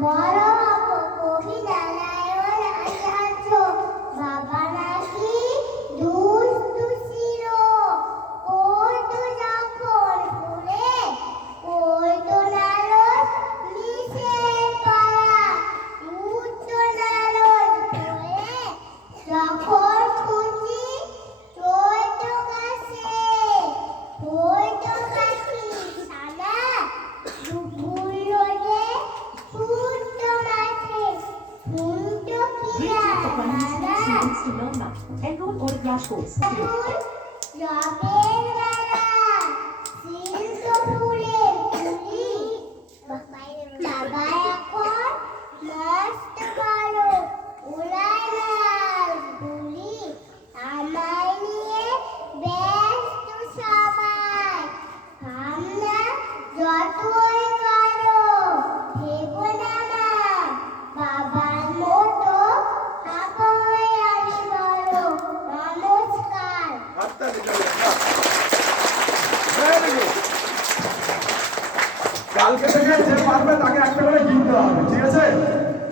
বড় হব কবি নারায়ণ আচার্য। বাবা নাকি দুষ্টু ছিল, পড়তো যখন স্কুলে, পড়তো নারদ নিচের পাড়া, উঠতো নারদ পড়ে, যখন খুশি চড়তো গাছে, পড়তো কাশি সানা, দুপুর রোদে ছুটতো মাঠে, শুনতো কিনা নানা Enroll or crash course. রবের বেলা, ছিলতো ফুলের কুড়ি, বাবা এখন মস্ত বড় উড়ায় মাছ গুলি, আমায় নিয়ে ব্যস্ত সবাই, ভাবনা যতই করো ভেবো না মা, বাবার মতো হবই আমি বড়। নমস্কার। কালকে থেকে যে পারবে তাকে একটা করে কিনতে হবে, ঠিক আছে?